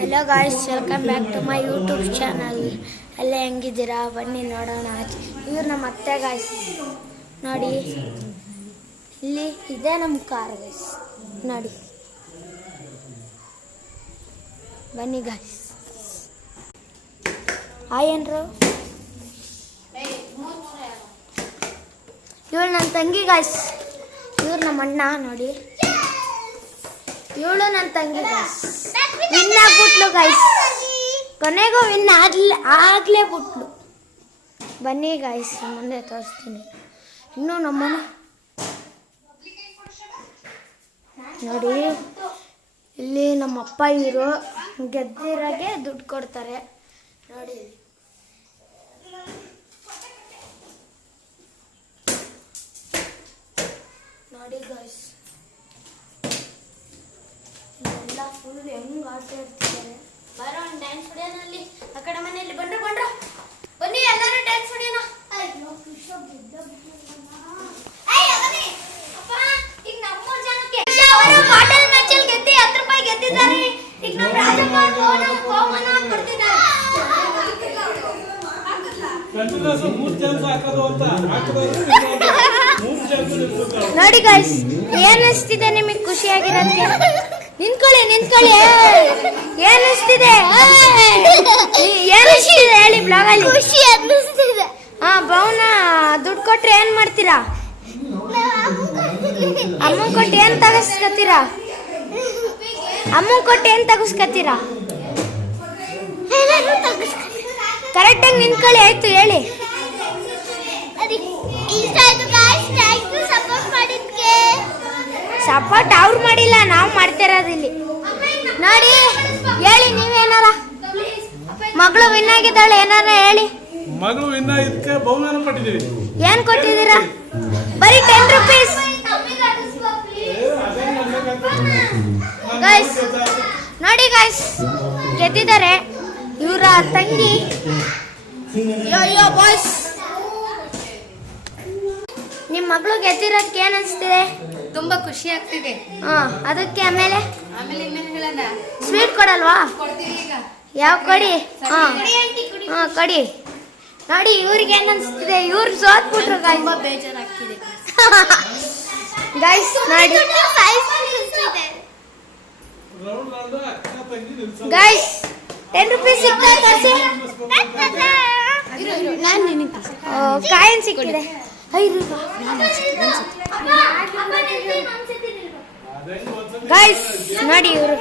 Hello guys, welcome back to my YouTube channel. ಎಲ್ಲ ಹೆಂಗಿದ್ದೀರಾ? ಬನ್ನಿ ನೋಡೋಣ. ಇವ್ರು ನಮ್ಮ ಅತ್ತೆ ಗಾಯ್ಸ್. ನೋಡಿ, ಇಲ್ಲಿ ಇದೆ ನಮ್ಮ ಕಾರ್ ಗಾಯ್ಸ್. ನೋಡಿ, ಬನ್ನಿ ಗಾಯ್ಸ್. ಏನ್ರು ಇವಳು ನನ್ನ ತಂಗಿ ಗಾಯ್ಸ್. ಇವ್ರು ನಮ್ಮ ಅಣ್ಣ. ನೋಡಿ, ಇವಳು ನನ್ನ ತಂಗಿ ಗಾಯ್ಸ್. ವಿನ್ ಆಗ್ಬಿಟ್ಲು ಗಾಯ್ಸ್. ಕೊನೆಗೂ ವಿನ್ ಆಗ್ಲೇ ಬಿಟ್ಲು. ಬನ್ನಿ ಗಾಯ್ಸ್, ಮುಂದೆ ತೋರಿಸ್ತೀನಿ. ಇನ್ನೂ ನಮ್ಮನ ನೋಡಿ, ಇಲ್ಲಿ ನಮ್ಮಪ್ಪ ಇವರು ಗೆದ್ದಿರಾಗೆ ದುಡ್ಡು ಕೊಡ್ತಾರೆ. ನೋಡಿ, ನೋಡಿ ಗಾಯ್ಸ್, ಎಲ್ಲ ಫುಲ್ ಹೆಂಗ್ ಆಟ ಇರ್ತಿದ್ದಾರೆ. ಬರೋ ಒಂದು ಡ್ಯಾನ್ಸ್ ಹೊಡೆಯೋಣ. ಅಲ್ಲಿ ಆ ಕಡೆ ಮನೆಯಲ್ಲಿ ಬನ್ನಿ ಎಲ್ಲರೂ ಡ್ಯಾನ್ಸ್ ಹೊಡೆಯೋಣ. ಈಗ ನಮ್ಮೂರು ಜನಕ್ಕೆ ಬಾಟಲ್ ಮ್ಯಾಚಲ್ಲಿ ಗೆದ್ದಿ 10 ರೂಪಾಯಿ ಗೆದ್ದಿದ್ದಾರೆ. ಈಗ ನಮ್ಮ ರಾಜಪಾಲ್ ಬಹುಮಾನ ಕೊಡ್ತಿದ್ದಾರೆ. ನೋಡಿ ಗಾಯ್ಸ್, ಏನ್ ಅನಿಸ್ತಿದೆ ನಿಮಗೆ? ಖುಷಿಯಾಗಿರೋದಕ್ಕೆ ನಿಂತ್ಕೊಳ್ಳಿ. ಏನ್ ಅನಿಸ್ತಿದೆ? ಹೇಳಿ ಬ್ಲಾಗಲ್ಲಿ. ಖುಷಿ ಅನ್ನಿಸ್ತಿದೆ. ಭವನ ದುಡ್ಡು ಕೊಟ್ರೆ ಏನ್ ಮಾಡ್ತೀರಾ? ಅಮ್ಮನ್ ಕೊಟ್ಟು ಏನ್ ತಗಸ್ಕತ್ತೀರಾ? ಕರೆಕ್ಟಾಗಿ ನಿಂತ್ಕೊಳ್ಳಿ. ಆಯ್ತು, ಹೇಳಿ. ಸಪೋರ್ಟ್ ಅವ್ರು ಮಾಡಿಲ್ಲ, ನಾವು ಮಾಡ್ತಿರೋದು ಇಲ್ಲಿ. ನೋಡಿ, ಹೇಳಿ ನೀವೇನಾರ. ಮಗಳು ವಿನ್ ಆಗಿದ್ದಾಳೆ, ಏನಾರ ಹೇಳಿ. ಮಗಳು ವಿನ್ ಆಗಿದ್ದಕ್ಕೆ ಬಹುಮಾನ ಕೊಟ್ಟಿದ್ದೀವಿ. ಏನ್ ಕೊಟ್ಟಿದ್ದೀರಾ? ಬರೀ 10 ರೂಪೀಸ್ ಗೈಸ್. ನೋಡಿ ಗಾಯ್ಸ್, ಗೆದ್ದಿದ್ದಾರೆ ಇವರ ತಂಗಿ. ಬಾಯ್ಸ್, ನಿಮ್ಮ ಮಗಳು ಗೆದ್ದಿರೋದಕ್ಕೆ ಏನ್ ಅನಿಸ್ತಿದೆ? ತುಂಬಾ ಖುಷಿ ಆಗ್ತಿದೆ. ಅದಕ್ಕೆ ಆಮೇಲೆ ಹೇಳೋಣ. ಸ್ವೀಟ್ ಕೊಡಲ್ವಾ? ಯಾವ ಕೊಡಿ? ಕೊಡಿ. ನೋಡಿ, ಇವ್ರಿಗೆ ಏನ್ ಅನ್ಸ್ತಿದೆ? ಇವ್ರು ಸೋತ್ಬಿಟ್ರು ಗಾಯ್ಸ್. ತುಂಬಾ ಬೇಜಾರಾಗ್ತಿದೆ ಗಾಯ್ಸ್. ನೋಡಿ ಗಾಯ್ಸ್, 10 ರೂಪೀಸ್ ಸಿಕ್ಕಿದೆ. ಕಾಯಿನ್ ಸಿಕ್ಕಿದೆ. ಗಾಯ್ಸ್ ನೋಡಿ, ಇವರು